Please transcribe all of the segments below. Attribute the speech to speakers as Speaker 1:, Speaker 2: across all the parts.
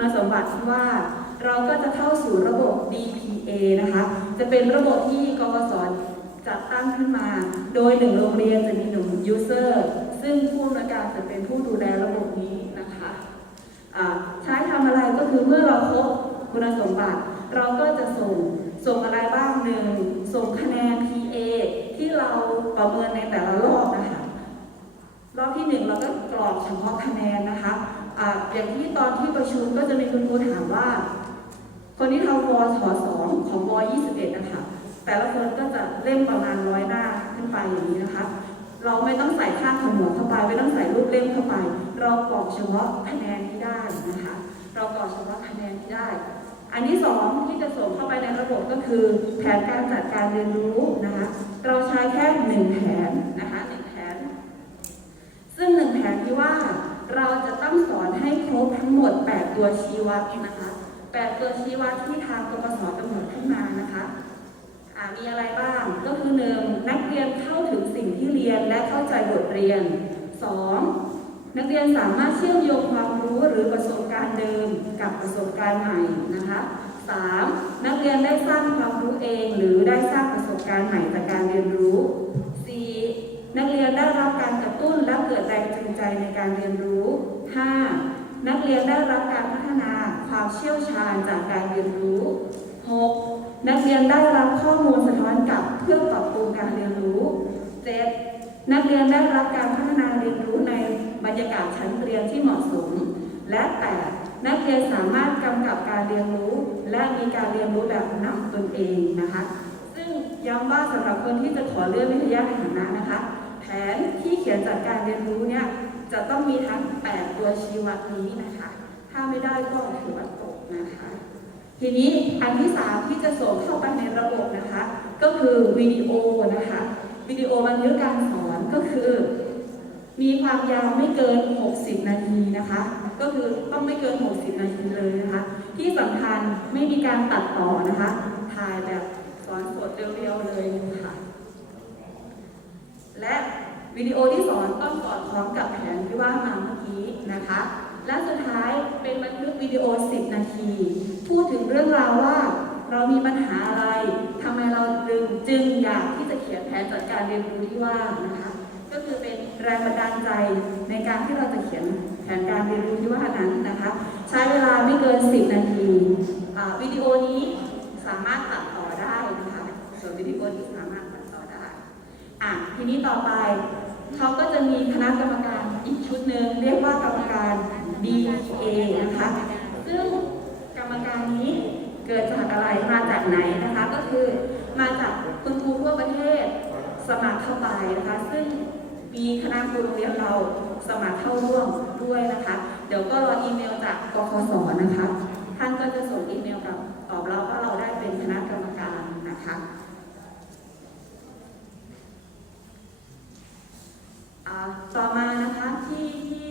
Speaker 1: คุณสมบัติว่าเราก็จะเข้าสู่ระบบ DPA นะคะ จะเป็นระบบที่กกสจัดตั้งขึ้นมา โดยหนึ่งโรงเรียนจะมีหนึ่ง user ซึ่งผู้อำนวยการจะเป็นผู้ดูแลระบบนี้นะคะอ่าใช้ทำอะไรก็คือเมื่อเราครบคุณสมบัติ เราก็จะส่งส่งอะไรบ้างหนึ่งส่งคะแนน PA ที่เราประเมินในแต่ละรอบนะคะ รอบที่หนึ่งเราก็กรอกเฉพาะคะแนนนะคะ อย่างที่ตอนที่ประชุมก็จะมีคุณครูถามว่า คนที่ทำวอสอสองของวอยี่สิบเอ็ดนะคะแต่ละคนก็จะเล่มประมาณร้อยหน้าขึ้นไปอย่างนี้นะคะ เราไม่ต้องใส่ค่าขนวดเข้าไปไม่ต้องใส่รูปเล่มเข้าไป เรากรอกเฉพาะคะแนนที่ได้นะคะ เรากรอกเฉพาะคะแนนที่ได้ อันที่สองที่จะส่งเข้าไปในระบบก็คือ แผนการจัดการเรียนรู้นะคะ เราใช้แค่หนึ่งแผนนะคะหนึ่งแผน ซึ่งหนึ่งแผนที่ว่าเราจะต้องส ให้ครบทั้งหมด 8 ตัวชี้วัดนะคะ 8 ตัวชี้วัดที่ทางกปศกำหนดขึ้นมานะคะมีอะไรบ้าง ก็คือหนึ่งนักเรียนเข้าถึงสิ่งที่เรียนและเข้าใจบทเรียน 2. นักเรียนสามารถเชื่อมโยงความรู้หรือประสบการณ์เดิมกับประสบการณ์ใหม่นะคะ 3. นักเรียนได้สร้างความรู้เองหรือได้สร้างประสบการณ์ใหม่จากการเรียนรู้ 4. นักเรียนได้รับการกระตุ้นและเกิดแรงจูงใจในการเรียนรู้ 5. นักเรียนได้รับการพัฒนาความเชี่ยวชาญจากการเรียนรู้ 6. นักเรียนได้รับข้อมูลสะท้อนกลับเพื่อปรับปรุงการเรียนรู้ 7. นักเรียนได้รับการพัฒนาเรียนรู้ในบรรยากาศชั้นเรียนที่เหมาะสม และ 8. นักเรียนสามารถกำกับการเรียนรู้ และมีการเรียนรู้แบบนำตนเองนะคะ ซึ่งย้ำว่าสำหรับคนที่จะขอเลื่อนวิทยาฐานะนะคะ แผนที่เขียนจัดการเรียนรู้เนี่ย จะต้องมีทั้ง 8 ตัวชี้วัดนี้นะคะ ถ้าไม่ได้ก็ถือว่าตกนะคะ ทีนี้อันที่ 3 ที่จะส่งเข้าไปในระบบนะคะ ก็คือวิดีโอนะคะ วิดีโอบันทึกการสอนก็คือ มีความยาวไม่เกิน 60 นาทีนะคะ ก็คือต้องไม่เกิน 60 นาทีเลยนะคะ ที่สำคัญไม่มีการตัดต่อนะคะ ถ่ายแบบสอนสดเร็วๆเลยค่ะ และ วิดีโอที่สอนต้องสอดคล้องกับแผนที่ว่ามาเมื่อกี้นะคะ และสุดท้ายเป็นบันทึกวิดีโอ 10 นาที พูดถึงเรื่องราวว่า เรามีปัญหาอะไรทำไมเราจึงจึงอยากที่จะเขียนแผนจัดการเรียนรู้ที่ว่านะคะ ก็คือเป็นแรงบันดาลใจในการที่เราจะเขียนแผนการเรียนรู้ที่ว่านั้นนะคะ ใช้เวลาไม่เกิน 10 นาทีวิดีโอนี้สามารถตัดต่อได้นะคะ ส่วนวิดีโอนี้สามารถตัดต่อได้อะทีนี้ต่อไป เขาก็จะมีคณะกรรมการอีกชุดหนึ่งเรียกว่ากรรมการ DA นะคะ ซึ่งกรรมการนี้เกิดจากอะไรมาจากไหนนะคะ ก็คือมาจากคุณครูทั่วประเทศสมัครเข้าไปนะคะ ซึ่งมีคณะครูโรงเรียนเราสมัครเข้าร่วมด้วยนะคะ เดี๋ยวก็รออีเมลจากกคสนะคะ ท่านก็จะส่งอีเมลกลับตอบเราว่าเราได้เป็นคณะกรรมการนะคะ อ่า ต่อมานะคะที่ที่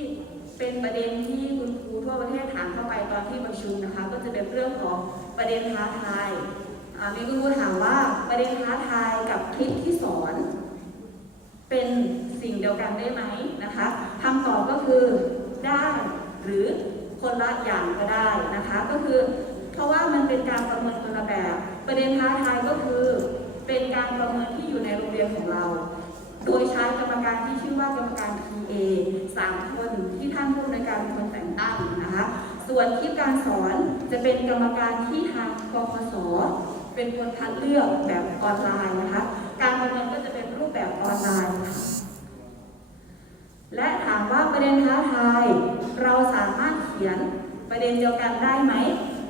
Speaker 1: เป็นประเด็นที่คุณครูทั่วประเทศถามเข้าไปตอนที่ประชุมนะคะ ก็จะเป็นเรื่องของประเด็นท้าทายมีคุณครูถามว่าประเด็นท้าทายกับคลิปที่สอน เป็นสิ่งเดียวกันได้ไหมนะคะคำตอบก็คือได้หรือคนละอย่างก็ได้นะคะก็คือ เพราะว่ามันเป็นการประเมินคนละแบบ ประเด็นท้าทายก็คือ เป็นการประเมินที่อยู่ในโรงเรียนของเรา โดยใช้กรรมการที่ชื่อว่ากรรมการ PA สามคนที่ท่านผู้ในวยการเป็นคนแต่งตั้งนะคะ ส่วนคลิปการสอนจะเป็นกรรมการที่ทางกคสเป็นคนคัดเลือกแบบออนไลน์นะคะ การประเมินก็จะเป็นรูปแบบออนไลน์ค่ะและถามว่าประเด็นท้าทายเราสามารถเขียนประเด็นเดียวกันได้ไหม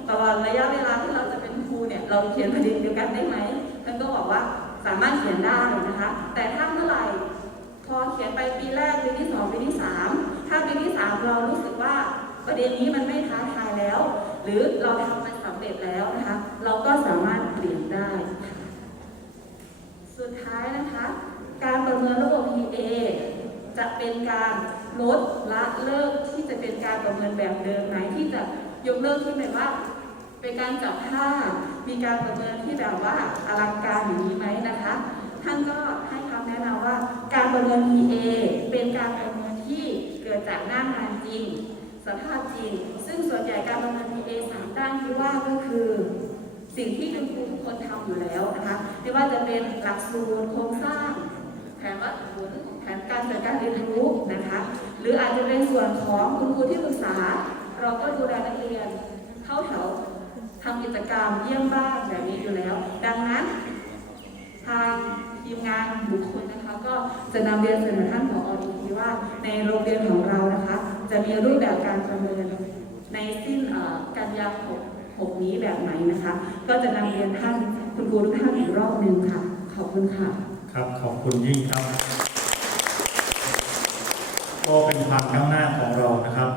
Speaker 1: ตลอดระยะเวลาที่เราจะเป็นครูเนี่ยเราเขียนประเด็นเดียวกันได้ไหมท่านก็บอกว่า สามารถเขียนได้นะคะ แต่ถ้าเมื่อไหร่พอเขียนไปปีแรกปีที่สองปีที่สามถ้าปีที่สามเรารู้สึกว่าประเด็นนี้มันไม่ท้าทายแล้ว หรือเราทำมันสำเร็จแล้วนะคะ เราก็สามารถเปลี่ยนได้ สุดท้ายนะคะ การประเมินระบบ PA จะเป็นการลดละเลิกที่จะเป็นการประเมินแบบเดิมไหมที่จะยกเลิกที่แบบว่า เป็นการจับท่ามีการประเมินที่แบบว่าอลังการ จากหน้างานจริง สภาพจริง ซึ่งส่วนใหญ่การประเมินด้านที่ว่าก็คือ สิ่งที่คุณครูทุกคนทำอยู่แล้วนะคะไม่ว่าจะเป็นหลักสูตรโครงสร้างแผนวัดผลแผนการจัดการเรียนรู้นะคะ หรืออาจจะเป็นส่วนของคุณครูที่ปรึกษา เราก็ดูแลนักเรียนเข้าแถวทำกิจกรรมเยี่ยมบ้านแบบนี้อยู่แล้ว ดังนั้น ทางทีมงานบุคคลนะคะ ก็จะนำเรียนเสนอท่านผอ ว่าในโรงเรียนของเรานะคะ จะมีรูปแบบการประเมินในสิ้นกันยาหกหกนี้แบบไหนนะคะ ก็จะนำเรียนท่านคุณครูทุกท่านอีกรอบหนึ่งค่ะ ขอบคุณค่ะ
Speaker 2: ครับขอบคุณยิ่งครับ ก็เป็นความก้าวหน้าของเรานะครับ